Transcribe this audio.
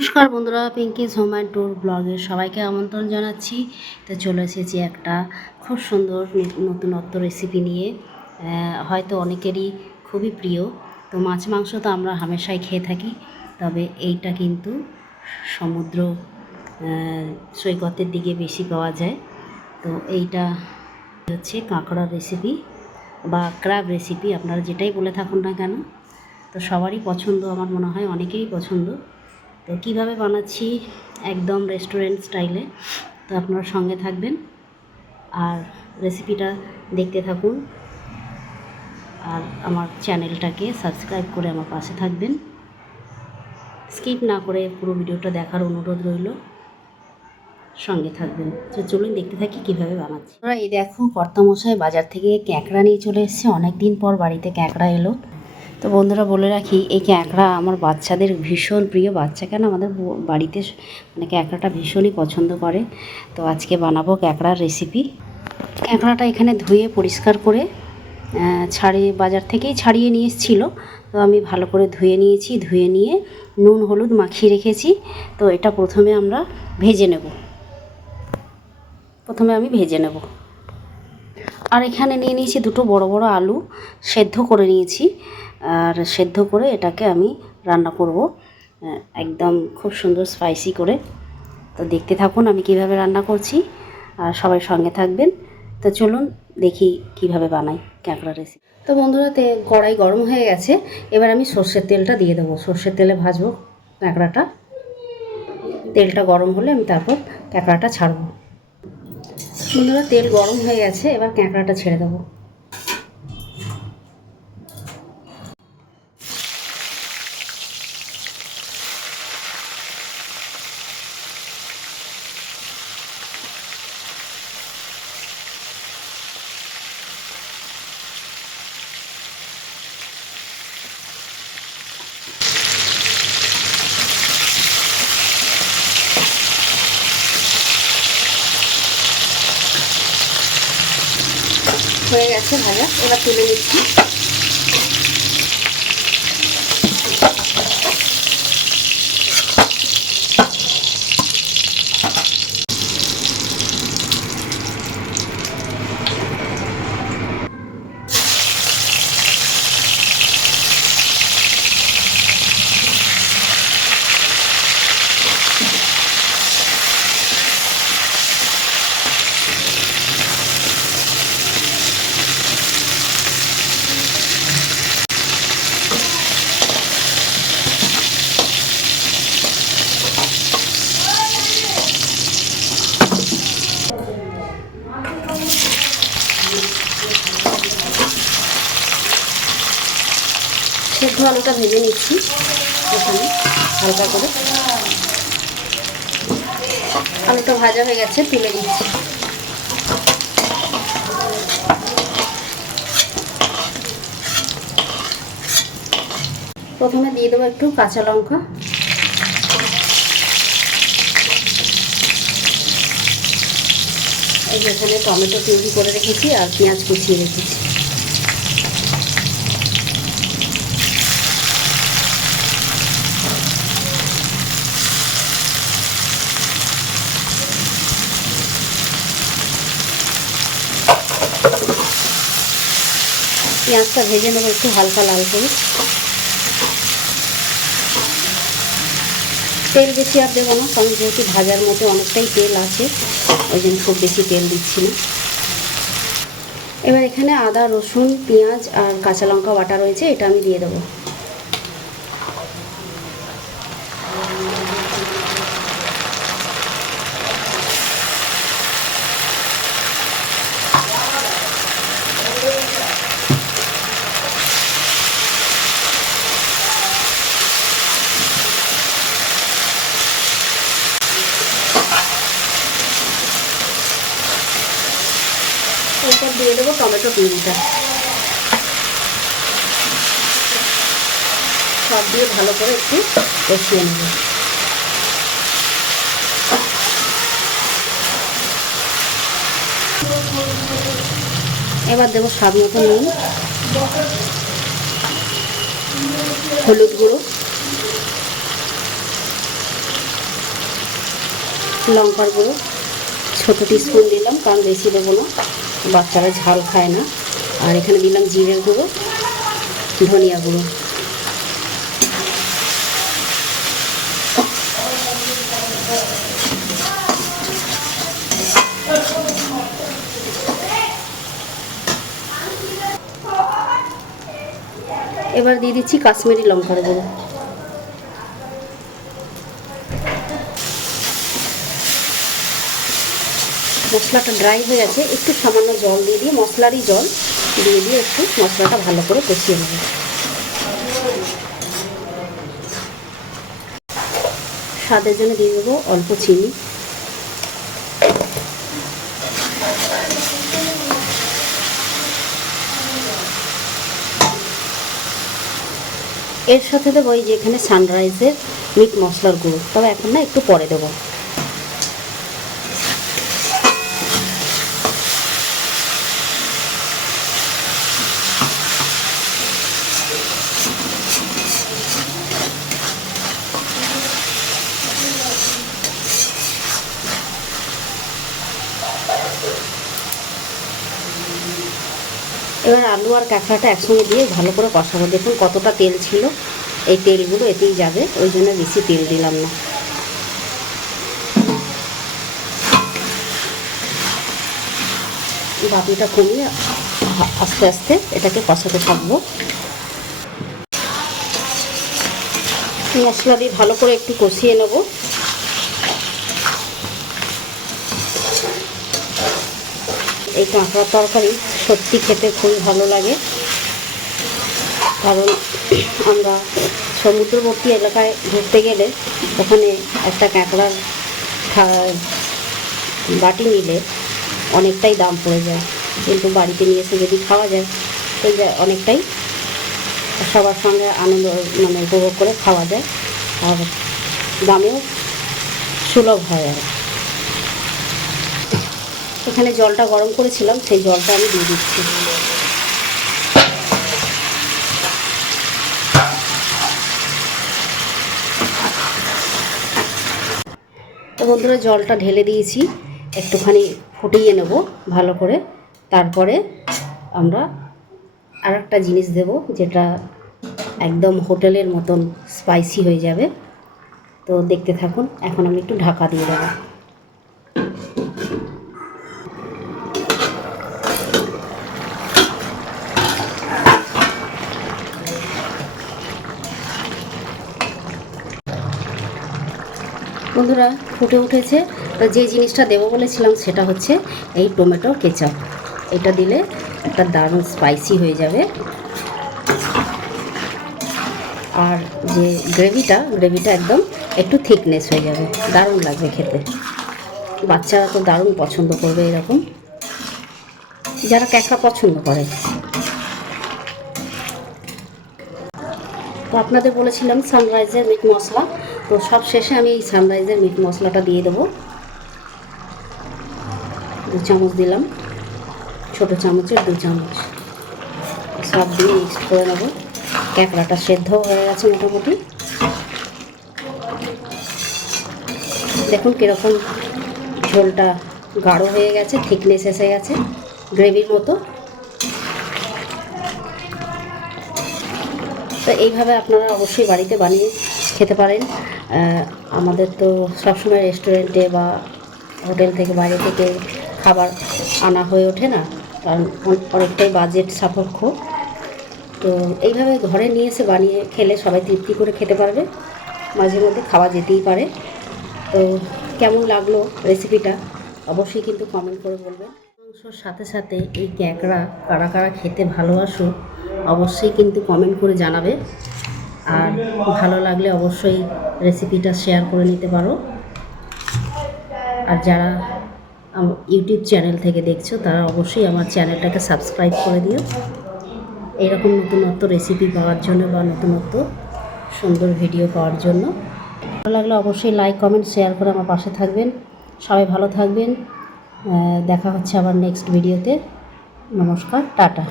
নমস্কার বন্ধুরা পিঙ্কিজ home and tour ব্লগে সবাইকে আমন্ত্রণ জানাচ্ছি। তো চলে এসেছি একটা খুব সুন্দর নতুনত্ব রেসিপি নিয়ে। হয়তো অনেকেরই খুবই প্রিয়। তো মাছ মাংস তো আমরা হামেশাই খেয়ে থাকি, তবে এইটা কিন্তু সমুদ্র সৈকতের দিকে বেশি পাওয়া যায়। তো এইটা হচ্ছে কাঁকড়ার রেসিপি বা ক্র্যাব রেসিপি আপনারা যেটাই বলে থাকুন না কেন। তো সবারই পছন্দ, আমার মনে হয় অনেকেরই পছন্দ। তো কীভাবে বানাচ্ছি একদম রেস্টুরেন্ট স্টাইলে তো আপনারা সঙ্গে থাকবেন। আর রেসিপিটা দেখতে থাকুন। আর আমার চ্যানেলটাকে সাবস্ক্রাইব করে আমার পাশে থাকবেন। স্কিপ না করে পুরো ভিডিওটা দেখার অনুরোধ রইল। সঙ্গে থাকবেন। তো চলুন দেখতে থাকি কীভাবে বানাচ্ছি। এই দেখো কর্তামশাই বাজার থেকে ক্যাঁকড়া নিয়ে চলে এসেছে। অনেক দিন পর বাড়িতে ক্যাঁকড়া এলো। তো বন্ধুরা বলে রাখি, এই ক্যাঁকড়া আমার বাচ্চাদের ভীষণ প্রিয়। বাচ্চা কেন আমাদের বাড়িতে মানে ক্যাঁকড়াটা ভীষণই পছন্দ করে। তো আজকে বানাবো ক্যাঁকড়ার রেসিপি ক্যাঁকড়াটা এখানে ধুয়ে পরিষ্কার করে ছাড়িয়ে বাজার থেকেই ছাড়িয়ে নিয়ে এসেছিল। তো আমি ভালো করে ধুয়ে নিয়েছি, ধুয়ে নিয়ে নুন, হলুদ মাখিয়ে রেখেছি। তো এটা প্রথমে আমরা ভেজে নেব। প্রথমে আমি ভেজে নেব। আর এখানে নিয়ে নিয়েছি দুটো বড় বড় আলু, সেদ্ধ করে নিয়েছি। আর সেদ্ধ করে এটাকে আমি রান্না করব। একদম খুব সুন্দর স্পাইসি করে। তো দেখতে থাকুন আমি কীভাবে রান্না করছি আর সবাই সঙ্গে থাকবেন। তো চলুন দেখি কীভাবে বানাই ক্যাঁকড়া রেসিপি তো বন্ধুরা, তে কড়াই গরম হয়ে গেছে। এবার আমি সর্ষের তেলটা দিয়ে দেবো। সর্ষের তেলে ভাজবো ক্যাঁকড়াটা। তেলটা গরম হলে আমি তারপর ক্যাঁকড়াটা ছাড়বো। বন্ধুরা, তেল গরম হয়ে গেছে। এবার ক্যাঁকড়াটা ছেড়ে দেবো। গেছে ভাজা এবার তুলে নিচ্ছি। সেদ্ধ আলুটা ভেজে নিচ্ছি এখানে, হালকা করে। আলুটা ভাজা হয়ে গেছে, তুলে নিচ্ছি। প্রথমে দিয়ে দেবো একটু কাঁচা লঙ্কা। এই যে এখানে টমেটো পিউরি করে রেখেছি আর পেঁয়াজ কুচিয়ে রেখেছি। পেঁয়াজটা ভেজে নেব একটু হালকা লাল করে। তেল বেশি আর দেবো না, কারণ যেহেতু ভাজার মধ্যে অনেকটাই তেল আছে, ওই জন্য খুব বেশি তেল দিচ্ছি না। এবার এখানে আদা, রসুন, পেঁয়াজ আর কাঁচা লঙ্কা বাটা রয়েছে, এটা আমি দিয়ে দেবো এরপর দিয়ে দেবো টমেটো পিউরিটা সব দিয়ে ভালো করে একটু কষিয়ে নেব। এবার দেবো স্বাদ মতো নুন, হলুদ গুঁড়ো, লঙ্কার গুঁড়ো, ছোটো টিস্পুন দিলাম, কারণ বেশি দেবো না। বাচ্চারা ঝাল খায় না। আর এখানে দিলাম জিরের গুঁড়ো, ধনিয়া গুঁড়ো। এবার দিয়ে দিচ্ছি কাশ্মীরি লঙ্কার গুঁড়ো। মশলাটা ড্রাই হয়ে আছে, একটু সামান্য জল দিয়ে দিয়ে, মশলারই জল দিয়ে দিয়ে একটু মশলাটা ভালো করে কষিয়ে নেব। স্বাদের জন্য দিয়ে দেবো অল্প চিনি। এর সাথে দেবো এই যে এখানে সানরাইজের মিট মশলার গুঁড়ো, তবে এখন না একটু পরে দেবো। এবার আলু আর কাঁকড়াটা একসঙ্গে দিয়ে ভালো করে কষাবো। দেখুন কতটা তেল ছিল। এই তেলগুলো এতেই যাবে, ওই জন্য বেশি তেল দিলাম না। বাটিটা কমিয়ে আস্তে আস্তে এটাকে কষাতে থাকব। মশলা দিয়ে ভালো করে একটু কষিয়ে নেব। এই কাঁকড়ার তরকারি সত্যি খেতে খুবই ভালো লাগে। কারণ আমরা সমুদ্রবর্তী এলাকায় ঘুরতে গেলে ওখানে একটা কাঁকড়ার বাটি নিলে অনেকটাই দাম পড়ে যায়। কিন্তু বাড়িতে নিয়ে এসে যদি খাওয়া যায় তো অনেকটাই সবার সঙ্গে আনন্দ মানে উপভোগ করে খাওয়া যায়। আর দামেও সুলভ হয় আর এখানে জলটা গরম করেছিলাম, সেই জলটা আমি দিয়ে দিচ্ছি। তো বন্ধুরা, জলটা ঢেলে দিয়েছি, একটুখানি ফুটিয়ে নেব ভালো করে। তারপরে আমরা আর একটা জিনিস দেব, যেটা একদম হোটেলের মতন স্পাইসি হয়ে যাবে। তো দেখতে থাকুন, এখন আমি একটু ঢাকা দিয়ে দেবো। বন্ধুরা, ফুটে উঠেছে। তো যে জিনিসটা দেবো বলেছিলাম সেটা হচ্ছে এই টমেটো কেচাপ। এটা দিলে একটা দারুণ স্পাইসি হয়ে যাবে। আর যে গ্রেভিটা গ্রেভিটা একদম একটু থিকনেস হয়ে যাবে। দারুণ লাগবে খেতে। বাচ্চারা তো দারুণ পছন্দ করবে এরকম। যারা ক্যাঁকড়া পছন্দ করে। তো আপনাদের বলেছিলাম সানরাইজের মিট মশলা। তো সব শেষে আমি এই সানরাইজের মিট মশলাটা দিয়ে দেবো। দু চামচ দিলাম। ছোটো চামচের দু চামচ। সব দিয়ে মিক্সড করে নেব। ক্যাঁকড়াটা সেদ্ধ হয়ে গেছে মোটামুটি। দেখুন কীরকম ঝোলটা গাঢ় হয়ে গেছে থিকনেস এসে গেছে গ্রেভির মতো। তো এইভাবে আপনারা অবশ্যই বাড়িতে বানিয়ে খেতে পারেন। আমাদের তো সবসময় রেস্টুরেন্টে বা হোটেল থেকে বাইরে থেকে খাবার আনা হয়ে ওঠে না, কারণ অনেকটাই বাজেট সাপেক্ষ। তো এইভাবে ঘরে নিয়ে এসে বানিয়ে খেলে সবাই তৃপ্তি করে খেতে পারবে। মাঝে মধ্যে খাওয়া যেতেই পারে। তো কেমন লাগল রেসিপিটা অবশ্যই কিন্তু কমেন্ট করে বলবেন। মাংসর সাথে সাথে এই ক্যাঁকড়া কারা কারা খেতে ভালোবাসো, অবশ্যই কিন্তু কমেন্ট করে জানাবে। আর ভালো লাগলে অবশ্যই রেসিপিটা শেয়ার করে নিতে পারো। আর যারা ইউটিউব চ্যানেল থেকে দেখছ, তারা অবশ্যই আমার চ্যানেলটাকে সাবস্ক্রাইব করে দিও। এরকম নতুনত্ব রেসিপি পাওয়ার জন্য বা নতুনত্ব সুন্দর ভিডিও পাওয়ার জন্য। ভালো লাগলে অবশ্যই লাইক কমেন্ট শেয়ার করে আমার পাশে থাকবেন। সবাই ভালো থাকবেন। দেখা হচ্ছে আবার নেক্সট ভিডিওতে নমস্কার, টাটা।